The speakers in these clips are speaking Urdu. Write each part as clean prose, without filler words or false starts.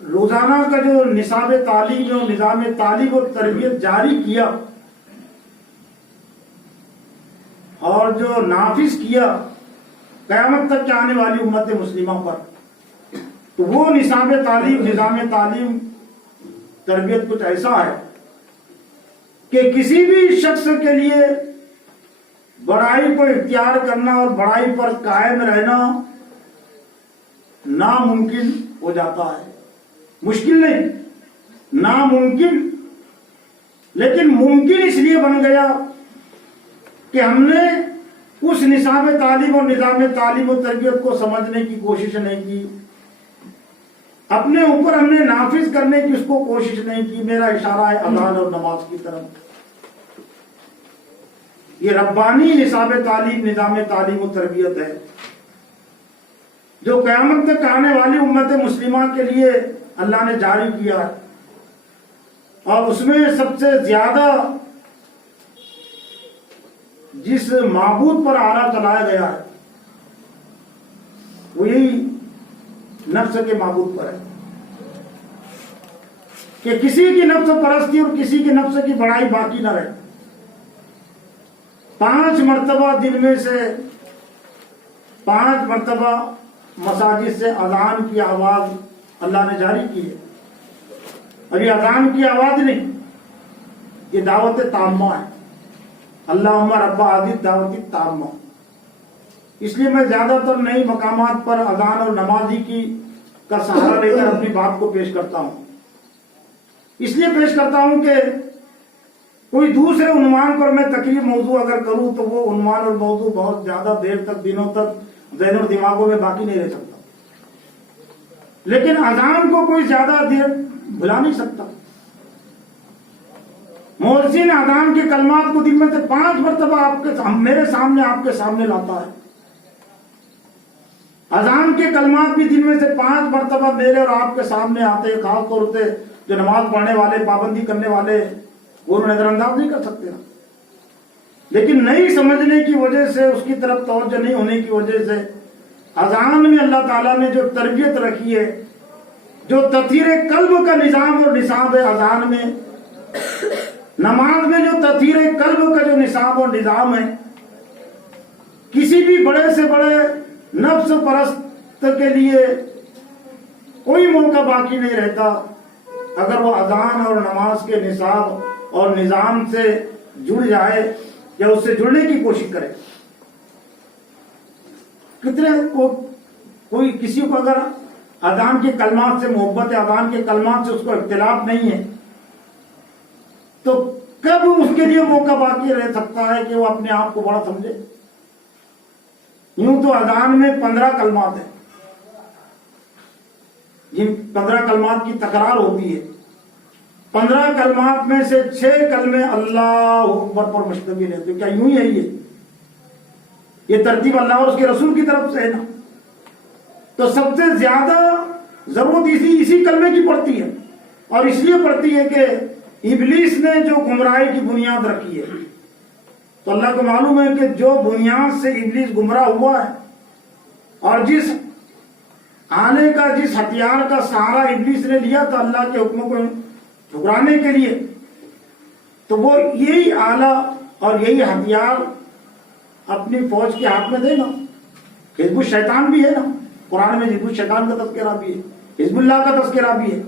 روزانہ کا جو نصاب تعلیم اور نظام تعلیم و تربیت جاری کیا اور جو نافذ کیا قیامت تک کے آنے والی امت مسلمہ پر، تو وہ نصاب تعلیم، نظام تعلیم، تربیت کچھ ایسا ہے کہ کسی بھی شخص کے لیے بڑائی کو اختیار کرنا اور بڑائی پر قائم رہنا ناممکن ہو جاتا ہے. مشکل نہیں، ناممکن، لیکن ممکن اس لیے بن گیا کہ ہم نے اس نصاب تعلیم اور نظام تعلیم و تربیت کو سمجھنے کی کوشش نہیں کی، اپنے اوپر ہم نے نافذ کرنے کی اس کو کوشش نہیں کی. میرا اشارہ ہے اذان اور نماز کی طرف. یہ ربانی نصاب تعلیم، نظام تعلیم و تربیت ہے جو قیامت تک آنے والی امت مسلمہ کے لیے اللہ نے جاری کیا ہے، اور اس میں سب سے زیادہ جس معبود پر آرا چلایا گیا ہے وہ یہی نفس کے معبود پر ہے کہ کسی کی نفس پرستی اور کسی کی نفس کی بڑائی باقی نہ رہے. 5 مرتبہ دن میں سے 5 مرتبہ مساجد سے اذان کی آواز اللہ نے جاری کی ہے. اور یہ اذان کی آواز نہیں، یہ دعوت تامہ ہے. اللہم رب عادت دعوت تامہ. اس لیے میں زیادہ تر نئی مقامات پر اذان اور نمازی کی کا سہارا لے کر اپنی بات کو پیش کرتا ہوں. اس لیے پیش کرتا ہوں کہ کوئی دوسرے عنوان پر میں تقریر موضوع اگر کروں تو وہ عنوان اور موضوع بہت زیادہ دیر تک، دنوں تک ذہن اور دماغوں میں باقی نہیں رہ سکتا. لیکن اذان کو کوئی زیادہ دیر بھلا نہیں سکتا. مؤذن اذان کے کلمات کو دن میں سے 5 مرتبہ میرے سامنے، آپ کے سامنے لاتا ہے. اذان کے کلمات بھی دن میں سے 5 مرتبہ میرے اور آپ کے سامنے آتے ہیں. خاص طور سے جو نماز پڑھنے والے، پابندی کرنے والے، وہ نظر انداز نہیں کر سکتے نا. لیکن نہیں سمجھنے کی وجہ سے، اس کی طرف توجہ نہیں ہونے کی وجہ سے اذان میں اللہ تعالیٰ نے جو تربیت رکھی ہے، جو تطہیر قلب کا نظام اور نصاب ہے اذان میں، نماز میں جو تطہیر قلب کا جو نصاب اور نظام ہے، کسی بھی بڑے سے بڑے نفس پرست کے لیے کوئی موقع باقی نہیں رہتا اگر وہ اذان اور نماز کے نصاب اور نظام سے جڑ جائے یا اس سے جڑنے کی کوشش کرے. کتنے کوئی کسی کو اگر اذان کے کلمات سے محبت ہے، اذان کے کلمات سے اس کو اختلاف نہیں ہے، تو کب اس کے لیے موقع باقی رہ سکتا ہے کہ وہ اپنے آپ کو بڑا سمجھے؟ یوں تو اذان میں 15 کلمات ہیں، جن 15 کلمات کی تکرار ہوتی ہے. 15 کلمات میں سے 6 کلمے اللہ اکبر پر مشتمل ہے. تو کیا یوں ہی ہے یہ ترتیب اللہ اور اس کے رسول کی طرف سے ہے نا؟ تو سب سے زیادہ ضرورت اسی کلمے کی پڑتی ہے. اور اس لیے پڑتی ہے کہ ابلیس نے جو گمراہی کی بنیاد رکھی ہے، تو اللہ کو معلوم ہے کہ جو بنیاد سے ابلیس گمراہ ہوا ہے اور جس آنے کا، جس ہتھیار کا سہارا ابلیس نے لیا تھا اللہ کے حکموں کو ٹھکرانے کے لیے، تو وہ یہی آلہ اور یہی ہتھیار اپنی فوج کے ہاتھ میں دے گا. حزب الشیطان بھی ہے نا، قرآن میں حزب الشیطان کا تذکرہ بھی ہے، حزب اللہ کا تذکرہ بھی ہے.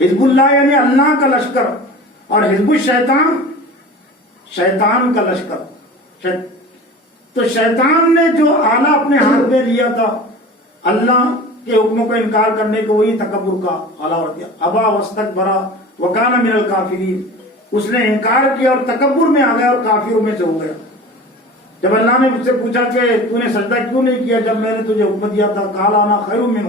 حزب اللہ یعنی اللہ کا لشکر، اور حزب الشیطان شیطان کا لشکر. تو شیطان نے جو آلہ اپنے ہاتھ میں لیا تھا اللہ کے حکموں کو انکار کرنے کو، وہی تکبر کا آلہ رکھ دیا. ابا واستکبر وکان من الکافرین. اس نے انکار کیا اور تکبر میں آ گیا اور کافروں میں سے ہو گیا. جب اللہ نے مجھ سے پوچھا کہ تو نے سجدہ کیوں نہیں کیا جب میں نے تجھے حکم دیا تھا، قال انا خیر منہ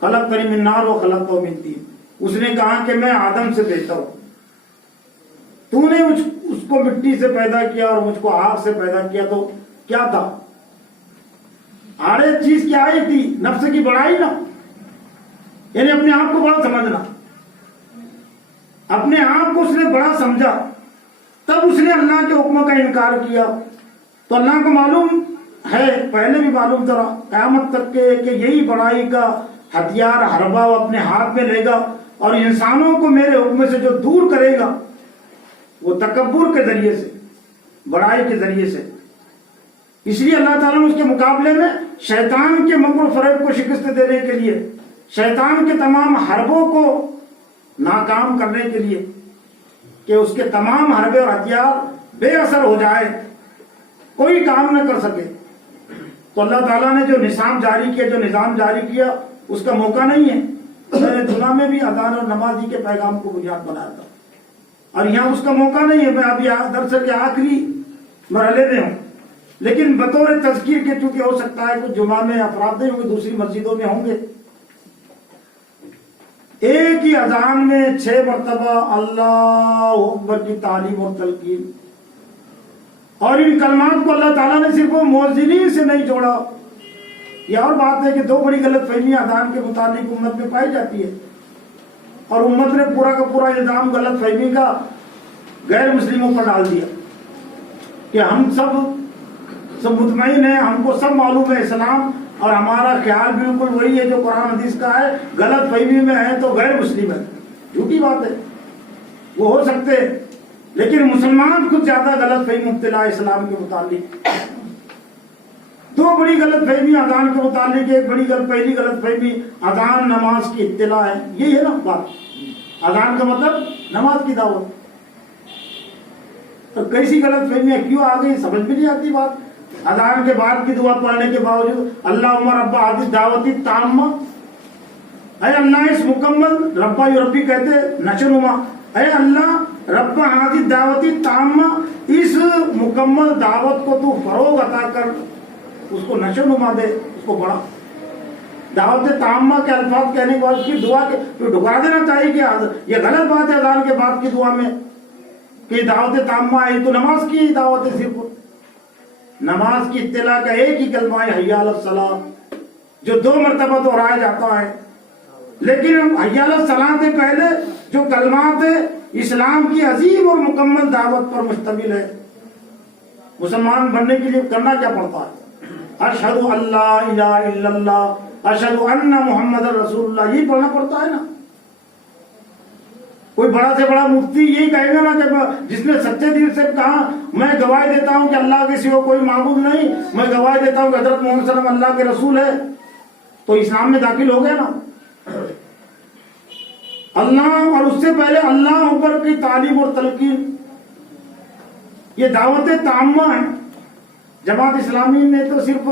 خلقتنی من نار وخلقتہ من طین. اس نے کہا کہ میں آدم سے بہتر ہوں، تو نے اس کو مٹی سے پیدا کیا اور مجھ کو آگ سے پیدا کیا. تو کیا تھا؟ آڑے چیز کیا آئی تھی؟ نفس کی بڑائی نا، یعنی اپنے آپ کو بڑا سمجھنا. اپنے آپ کو اس نے بڑا سمجھا، تب اس نے اللہ کے حکم کا انکار کیا. تو اللہ کو معلوم ہے، پہلے بھی معلوم تھا قیامت تک کہ یہی بڑائی کا ہتھیار حربہ وہ اپنے ہاتھ میں لے گا اور انسانوں کو میرے حکم سے جو دور کرے گا وہ تکبر کے ذریعے سے، بڑائی کے ذریعے سے۔ اس لیے اللہ تعالیٰ نے اس کے مقابلے میں شیطان کے مکر و فریب کو شکست دینے کے لیے، شیطان کے تمام حربوں کو ناکام کرنے کے لیے کہ اس کے تمام حربے اور ہتھیار بے اثر ہو جائے، کوئی کام نہ کر سکے، تو اللہ تعالیٰ نے جو نظام جاری کیا، جو نظام جاری کیا، اس کا موقع نہیں ہے۔ میں نے دنیا میں بھی اذان اور نمازی کے پیغام کو بنیاد بنایا تھا، اور یہاں اس کا موقع نہیں ہے۔ میں ابھی درس کے آخری مرحلے میں ہوں، لیکن بطور تذکیر کے چونکہ ہو سکتا ہے کچھ جمعہ میں افراد نہیں ہوں گے، دوسری مسجدوں میں ہوں گے، ایک ہی اذان میں 6 مرتبہ اللہ اکبر کی تعلیم اور تلقین، اور ان کلمات کو اللہ تعالیٰ نے صرف وہ مؤذنین سے نہیں جوڑا۔ یہ اور بات ہے کہ 2 بڑی غلط فہمیاں اذان کے متعلق امت میں پائی جاتی ہے، اور امت نے پورا کا پورا الزام غلط فہمی کا غیر مسلموں پر ڈال دیا کہ ہم سب مطمئن ہیں، ہم کو سب معلوم ہے اسلام، اور ہمارا خیال بالکل وہی ہے جو قرآن حدیث کا ہے، غلط فہمی میں ہے تو غیر مسلم ہے۔ جھوٹی بات ہے، وہ ہو سکتے، لیکن مسلمان کچھ زیادہ غلط فہمی مبتلا ہے اسلام کے متعلق۔ 2 بڑی غلط فہمی اذان کے متعلق، ایک بڑی پہلی غلط فہمی اذان نماز کی اطلاع ہے، یہی ہے نا بات، اذان کا مطلب نماز کی دعوت۔ تو کیسی غلط فہمیاں کیوں آ گئی، سمجھ بھی نہیں آتی بات۔ اذان کے بعد کی دعا پڑھنے کے باوجود اللہم رب هذه الدعوۃ التامہ، اے اللہ اس مکمل، ربا یربی کہتے نشنما، اے اللہ رب هذه الدعوۃ التامہ، اس مکمل دعوت کو تو فروغ عطا کر، اس کو نشنما دے، اس کو بڑھا۔ دعوت تامہ کے الفاظ کہنے کے بعد اس کی دعا کے تو ڈھکا دینا چاہیے کہ یہ غلط بات ہے اذان کے بعد کی دعا میں کہ دعوت تامہ ہے، تو نماز کی دعوت ہے، صرف نماز کی اطلاع کا ایک ہی کلمہ ہے حی علی الصلاۃ، جو 2 مرتبہ دہرایا جاتا ہے۔ لیکن حی علی الصلاۃ سے پہلے جو کلمات ہے اسلام کی عظیم اور مکمل دعوت پر مشتمل ہے۔ مسلمان بننے کے لیے کرنا کیا پڑتا ہے؟ اشہد ان لا الہ الا اللہ، اشہد ان محمد رسول اللہ، یہ پڑھنا پڑتا ہے نا۔ کوئی بڑا سے بڑا مفتی یہی کہے گا نا کہ جس نے سچے دل سے کہا میں گواہی دیتا ہوں کہ اللہ کے سوا کوئی معبود نہیں، میں گواہی دیتا ہوں کہ حضرت محمد صلی اللہ علیہ وسلم اللہ کے رسول ہے، تو اسلام میں داخل ہو گیا نا۔ اللہ اور اس سے پہلے اللہ اوپر کی تعلیم اور تلقین، یہ دعوت تامہ ہے۔ جماعت اسلامی نے تو صرف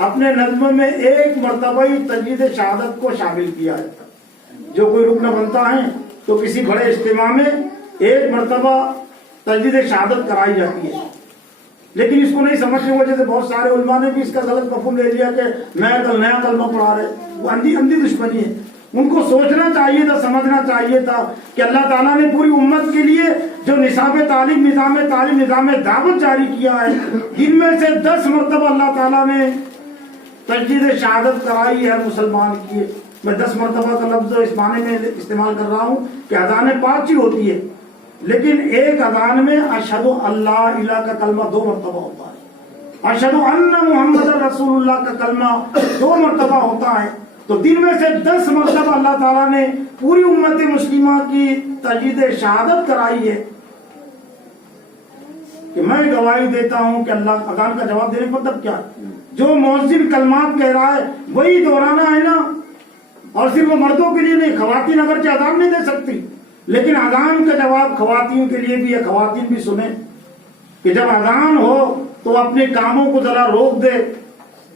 اپنے نظم میں 1 مرتبہ ہی تجدید شہادت کو شامل کیا ہے۔ جو کوئی رکن بنتا ہے تو کسی بڑے اجتماع میں 1 مرتبہ تجدید شہادت کرائی جاتی ہے، لیکن اس کو نہیں سمجھنے کی وجہ سے بہت سارے علماء نے بھی اس کا غلط مفہوم لے لیا کہ نیا کلمہ پڑھا رہے، وہ اندھی دشمنی ہے۔ ان کو سوچنا چاہیے تھا، سمجھنا چاہیے تھا کہ اللہ تعالیٰ نے پوری امت کے لیے جو نصاب تعلیم، نظام دعوت جاری کیا ہے، جن میں سے 10 مرتبہ اللہ تعالیٰ نے تجدید شہادت کرائی ہے مسلمان کی۔ میں 10 مرتبہ کا لفظ اس معنی میں استعمال کر رہا ہوں کہ اذان 5 ہی ہوتی ہے، لیکن ایک اذان میں اشہد اللہ الہ کا کلمہ 2 مرتبہ ہوتا ہے، اشہد ان محمد رسول اللہ کا کلمہ 2 مرتبہ ہوتا ہے۔ تو دن میں سے 10 مرتبہ اللہ تعالیٰ نے پوری امت مسلمہ کی تجدید شہادت کرائی ہے کہ میں گواہی دیتا ہوں کہ اللہ۔ اذان کا جواب دینے کا مطلب کیا؟ جو مؤذن کلمات کہہ رہا ہے وہی دہرانا ہے نا، اور صرف وہ مردوں کے لیے نہیں، خواتین اگرچہ اذان نہیں دے سکتی، لیکن اذان کا جواب خواتین کے لیے بھی ہے۔ خواتین بھی سنیں کہ جب اذان ہو تو اپنے کاموں کو ذرا روک دے،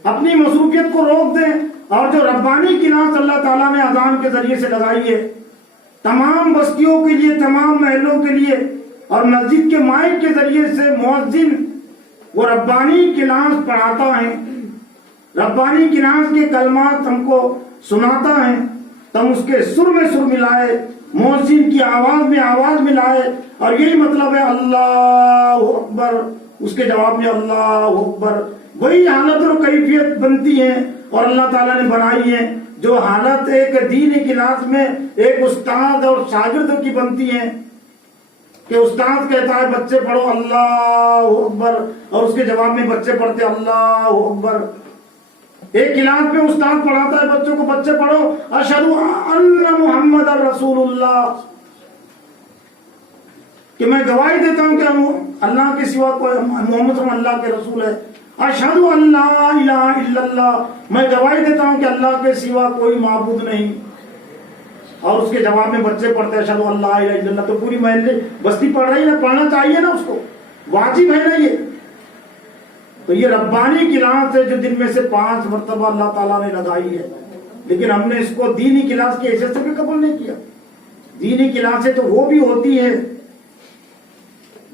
اپنی مصروفیت کو روک دیں، اور جو ربانی کلاس اللہ تعالیٰ نے اذان کے ذریعے سے لگائی ہے تمام بستیوں کے لیے، تمام محلوں کے لیے، اور مسجد کے مائک کے ذریعے سے مؤذن وہ ربانی کلاس پڑھاتا ہے، ربانی کلاس کے کلمات ہم کو سناتا ہے، تم اس کے سر میں سر ملائے، مؤذن کی آواز میں آواز ملائے، اور یہی مطلب ہے اللہ اکبر، اس کے جواب میں اللہ اکبر۔ وہی حالت اور کیفیت بنتی ہے اور اللہ تعالیٰ نے بنائی ہے، جو حالت ایک دینی کلاس میں ایک استاد اور شاگرد کی بنتی ہے کہ استاد کہتا ہے بچے پڑھو اللہ اکبر، اور اس کے جواب میں بچے پڑھتے اللہ اکبر۔ ایک کلاس میں استاد پڑھاتا ہے بچوں کو، بچے پڑھو اشہد ان محمد رسول اللہ، کہ میں گواہی دیتا ہوں کہ اللہ کے سوا کوئی، محمد صلی اللہ کے رسول ہے، اشہد ان لا الہ الا اللہ، میں گواہی دیتا ہوں کہ اللہ کے سوا کوئی معبود نہیں. اور اس کے جواب میں بچے پڑھتے ہیں اشہد ان لا الہ الا اللہ، تو پوری محلے بستی پڑھ رہی ہے نا، پڑھنا چاہیے نا، اس کو واجب ہے نا یہ. تو یہ ربانی کلاس ہے جو دن میں سے 5 مرتبہ اللہ تعالیٰ نے لگائی ہے، لیکن ہم نے اس کو دینی کلاس کی حیثیت سے بھی قبول نہیں کیا. دینی کلاسیں تو وہ بھی ہوتی ہیں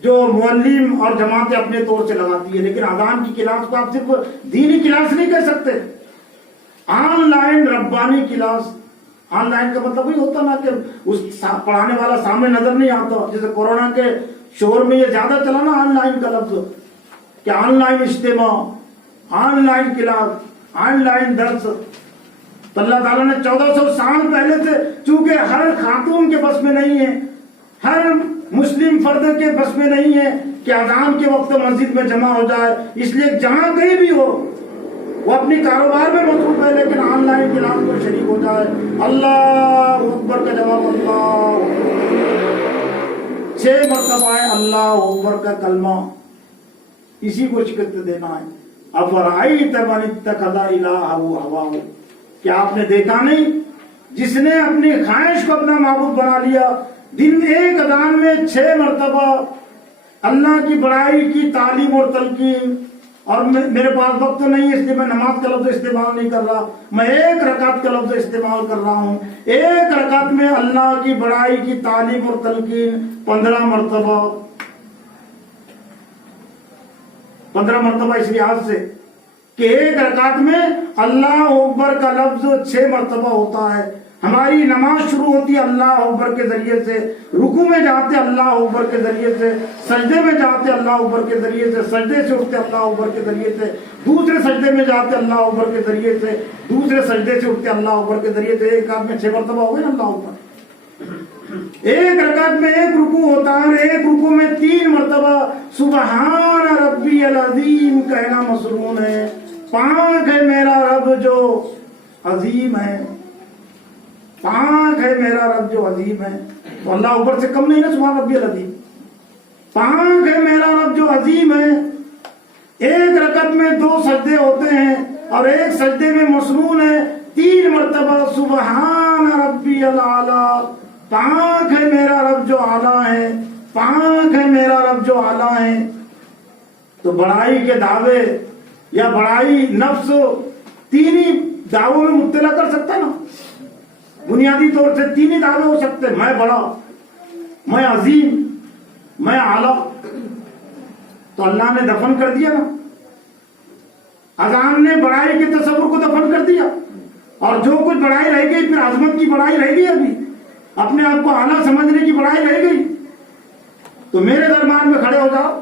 جو معلم اور جماعتیں اپنے طور سے لگاتی ہے، لیکن اذان کی کلاس کو آپ صرف دینی کلاس نہیں کہہ سکتے. On line Rabbani class, on line کا مطلب یہ ہوتا نا کہ اس پڑھانے والا سامنے نظر نہیں آتا. جیسے کورونا کے شور میں یہ زیادہ چلا نا آن لائن کا لفظ، کہ آن لائن اجتماع، on line class, on line درس. تو اللہ تعالیٰ نے 1400 سال پہلے سے، چونکہ ہر خاتون کے بس میں نہیں ہے، ہر مسلم فرد کے بس میں نہیں ہے کہ اذان کے وقت مسجد میں جمع ہو جائے، اس لیے جہاں کہیں بھی ہو وہ اپنی کاروبار میں مصروف ہے، لیکن آن لائن کلاس میں شریک ہو جائے. اللہ اکبر کا جواب اللہ 6 مرتبہ ہے، اللہ اکبر کا کلمہ، اسی کو شکست دینا ہے. افرأیت من اتخذ الہہ ہواہ، کیا آپ نے دیکھا نہیں جس نے اپنی خواہش کو اپنا معبود بنا لیا. دن میں ایک اذان میں 6 مرتبہ اللہ کی بڑائی کی تعلیم اور تلقین. اور میرے پاس وقت تو نہیں ہے، اس لیے میں نماز کا لفظ استعمال نہیں کر رہا، میں 1 رکعت کا لفظ استعمال کر رہا ہوں. 1 رکعت میں اللہ کی بڑائی کی تعلیم اور تلقین 15 مرتبہ. 15 مرتبہ اس لحاظ سے کہ 1 رکعت میں اللہ اکبر کا لفظ 6 مرتبہ ہوتا ہے. ہماری نماز شروع ہوتی ہے اللہ اکبر کے ذریعے سے، رکوع میں جاتے اللہ اکبر کے ذریعے سے، سجدے میں جاتے اللہ اکبر کے ذریعے سے، سجدے سے اٹھتے اللہ اکبر کے ذریعے سے، دوسرے سجدے میں جاتے اللہ اکبر کے ذریعے سے، دوسرے سجدے سے اٹھتے اللہ اکبر کے ذریعے سے. 1 رکعت میں 6 مرتبہ ہو گئے نا اللہ اکبر. 1 رکعت میں 1 رکوع ہوتا ہے، اور 1 رکوع میں 3 مرتبہ سبحان ربی العظیم کہنا مسنون ہے. پاک ہے میرا رب جو عظیم ہے، پاک ہے میرا رب جو عظیم ہے. تو اللہ اوپر سے کم نہیں نا سبحان ربی العظیم. پاک ہے میرا رب جو عظیم ہے. 1 رکعت میں 2 سجدے ہوتے ہیں، اور 1 سجدے میں مسنون ہے 3 مرتبہ سبحان ربی الاعلی، پاک ہے میرا رب جو اعلیٰ ہے، پاک ہے میرا رب جو اعلیٰ ہے. تو بڑائی کے دعوے یا بڑائی نفس 3 ہی دعووں میں مبتلا کر سکتا ہے نا. بنیادی طور سے 3 ہی دعوے ہو سکتے ہیں، میں بڑا، میں عظیم، میں اعلیٰ. تو اللہ نے دفن کر دیا نا، اذان نے بڑائی کے تصور کو دفن کر دیا. اور جو کچھ بڑائی رہ گئی، پھر عظمت کی بڑائی رہ گئی، ابھی اپنے آپ کو اعلیٰ سمجھنے کی بڑائی رہ گئی. تو میرے دربار میں کھڑے ہو جاؤ،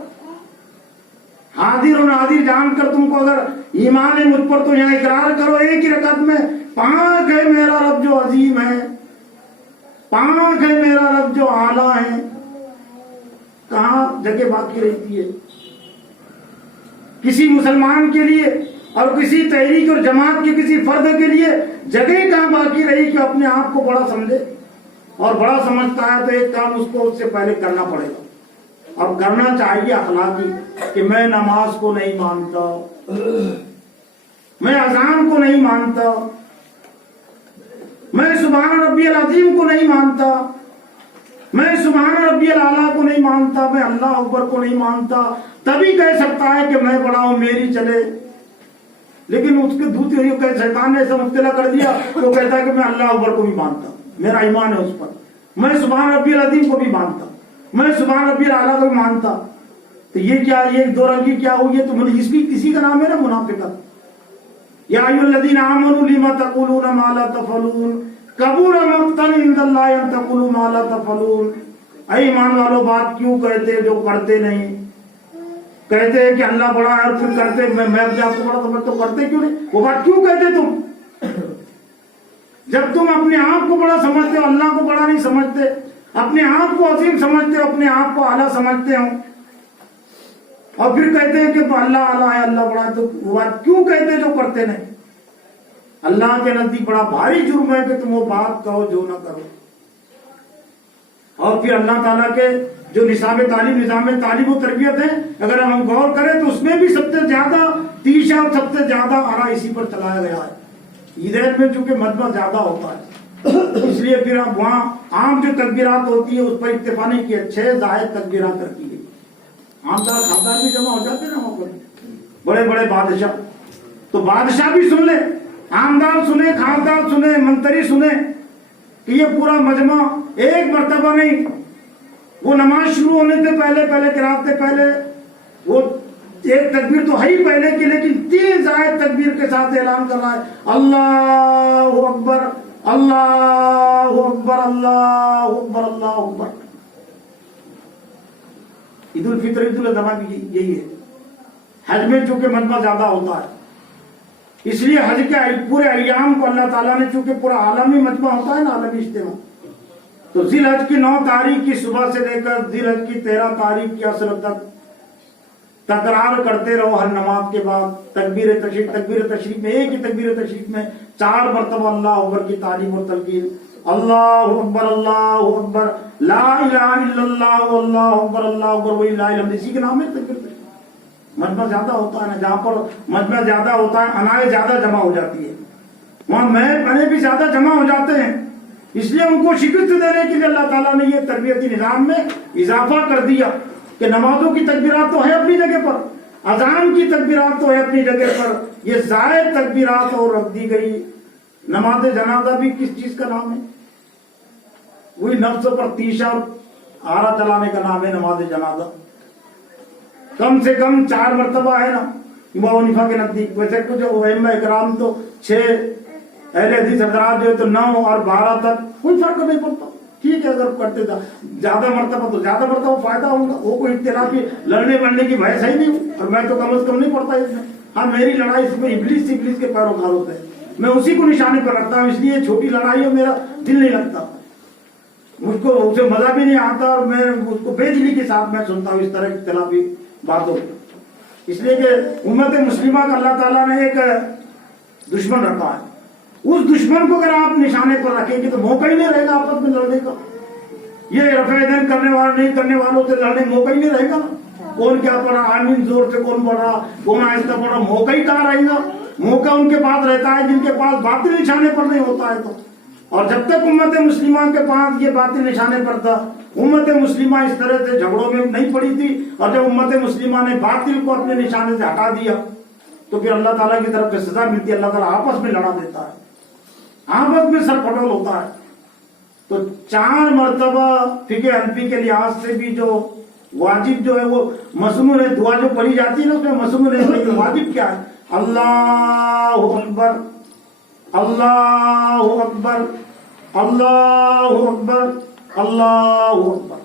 حاضر و ناظر جان کر تم کو اگر ایمان ہے مجھ پر تو یہاں اقرار کرو 1 ہی رکعت میں، پاک ہے میرا رب جو عظیم ہے، پاک ہے میرا رب جو اعلیٰ ہے. کہاں جگہ باقی رہتی ہے کسی مسلمان کے لیے اور کسی تحریک اور جماعت کے کسی فرد کے لیے؟ جگہ کہاں باقی رہی کہ اپنے آپ کو بڑا سمجھے؟ اور بڑا سمجھتا ہے تو ایک کام اس کو اس سے پہلے کرنا پڑے گا، اور کرنا چاہیے اخلاقی، کہ میں نماز کو نہیں مانتا، میں اذان کو نہیں مانتا، میں سبحان ربی العظیم کو نہیں مانتا، میں سبحان ربی الاعلیٰ کو نہیں مانتا، میں اللہ اکبر کو نہیں مانتا. تبھی کہہ سکتا ہے کہ میں بڑا ہوں، میری چلے. لیکن اس کے دوسری شیطان نے ایسا مبتلا کر دیا تو کہتا ہے کہ میں اللہ اکبر کو بھی مانتا، میرا ایمان ہے اس پر، میں سبحان ربی العظیم کو بھی مانتا، میں سبحان ربی الاعلیٰ کو بھی مانتا. تو یہ کیا، یہ 2 رنگی کیا ہوئی ہے؟ تو اس بھی کسی کا نام ہے نا منافقت. یا ایھا الذین آمنوا لم تقولون ما لا تفعلون کبر مقتا عند اللہ ان تقولوا ما لا تفعلون. اے ایمان والو، بات کیوں کہتے جو کرتے نہیں؟ کہتے ہیں کہ اللہ بڑا ہے اور پھر کرتے میں اپنے آپ کو بڑا سمجھتا ہوں، کرتے کیوں نہیں؟ وہ بات کیوں کہتے تم؟ جب تم اپنے آپ کو بڑا سمجھتے ہو، اللہ کو بڑا نہیں سمجھتے، اپنے آپ کو عظیم سمجھتے ہو، اپنے آپ کو اعلیٰ سمجھتے ہو، اور پھر کہتے ہیں کہ اللہ اعلیٰ ہے، اللہ بڑا ہے، تو وہ بات کیوں کہتے جو کرتے نہیں؟ اللہ کے نزدیک بڑا بھاری جرم ہے کہ تم وہ بات کہو جو نہ کرو. اور پھر اللہ تعالیٰ کے جو نظام تعلیم و تربیت ہے، اگر ہم غور کریں تو اس میں بھی سب سے زیادہ تیشہ اور سب سے زیادہ آرا اسی پر چلایا گیا ہے. عیدین میں چونکہ مجمع زیادہ ہوتا ہے اس لیے پھر اب وہاں عام جو تکبیرات ہوتی ہے اس پر اکتفا نہیں کیا، 6 زائد تکبیرات رکھی گئی. عام طرح خاندان بھی جمع ہو جاتے نا وہاں پر، بڑے بڑے بادشاہ، تو بادشاہ بھی سن لے، عامدار سنے، خاندان سنے، منتری سنے کہ یہ پورا مجمع ایک مرتبہ نہیں، وہ نماز شروع ہونے سے پہلے قرات سے پہلے وہ ایک تکبیر تو ہے ہی پہلے کی، لیکن 3 زائد تکبیر کے ساتھ اعلان کر رہا ہے اللہ اکبر اللہ اکبر اللہ اکبر اللہ اکبر. عید الفطر عید الاضحیٰ بھی یہی ہے. حج میں چونکہ مجمع زیادہ ہوتا ہے اس لیے حج کے پورے ایام کو اللہ تعالیٰ نے چونکہ پورا عالمی مجمع ہوتا ہے نا، عالمی اجتماع، تو ذی الحج کی 9 تاریخ کی صبح سے لے کر ذی الحج کی 13 تاریخ کی عصر تک تکرار کرتے رہو ہر نماز کے بعد. تکبیر تشریف میں ایک ہی تکبیر تشریف میں 4 مرتبہ اللہ اکبر کی تعلیم اور تلقین. اللہ اکبر لا الہ الا اللہ اللہ اکبر وللہ الحمد. اسی کے نام ہے تکبیر تشریف. مجمع زیادہ ہوتا ہے نا، جہاں پر مجمع زیادہ ہوتا ہے انائیں زیادہ جمع ہو جاتی ہے، وہاں میں بھی زیادہ جمع ہو جاتے ہیں. اس لیے ان کو شکست دینے کے لیے اللہ تعالیٰ نے یہ تربیتی نظام میں اضافہ کر دیا کہ نمازوں کی تکبیرات تو ہے اپنی جگہ پر، اذان کی تکبیرات تو ہے اپنی جگہ پر، یہ زائد تکبیرات اور رکھ دی گئی. نماز جنازہ بھی کس چیز کا نام ہے؟ وہی نفس پر تیشہ اور آرا چلانے کا نام ہے نماز جنازہ. کم سے کم 4 مرتبہ ہے نا امام حنیفہ کے نزدیک. ویسے کچھ ائمہ اکرام تو 6، اہل حدیث حضرات جو ہے تو 9 اور 12 تک کوئی فرق نہیں پڑتا. ٹھیک ہے اگر کرتے تھا زیادہ مرتبہ تو زیادہ مرتبہ فائدہ ہوگا، وہ کوئی اختلافی لڑنے بڑھنے کی بحث ہی نہیں. اور میں تو کم از کم نہیں پڑتا اس میں. ہاں میری لڑائی اس میں ابلیس کے پیروکار ہوتے ہیں، میں اسی کو نشانے پر رکھتا ہوں. اس لیے چھوٹی لڑائیوں میرا دل نہیں لگتا، مجھ کو اسے مزہ بھی نہیں آتا اور میں اس کو بے دلی کے ساتھ میں سنتا ہوں اس طرح اختلافی باتوں. اس لیے کہ امت مسلمہ کا اللہ تعالیٰ نے ایک دشمن رکھا ہے. اس دشمن کو اگر آپ نشانے پر رکھیں گے تو موقع ہی نہیں رہے گا آپس میں لڑنے کا. یہ رفع دین کرنے والے نہیں کرنے والوں سے لڑنے موقع ہی نہیں رہے گا. کون کیا پڑھ رہا، آمین زور سے کون پڑھ رہا، کون آہستہ پڑھ رہا، موقع ہی کہاں رہے گا. موقع ان کے پاس رہتا ہے جن کے پاس باطل نشانے پر نہیں ہوتا ہے. تو اور جب تک امت مسلمہ کے پاس یہ باطل نشانے پر تھا، امت مسلمہ اس طرح سے جھگڑوں میں نہیں پڑی تھی. اور جب امت مسلمہ نے باطل کو اپنے نشانے سے ہٹا دیا تو پھر اللہ تعالیٰ کی طرف سے سزا ملتی ہے. اللہ تعالیٰ آپس میں لڑا دیتا ہے، آپس میں سر پھٹول ہوتا ہے. تو 4 مرتبہ فقہ حنفی کے لحاظ سے بھی جو واجب جو ہے وہ مضمون ہے، دعا جو پڑھی جاتی ہے نا اس میں مضمون ہے. واجب کیا ہے؟ اللہ اکبر اللہ اکبر اللہ اکبر اللہ اکبر.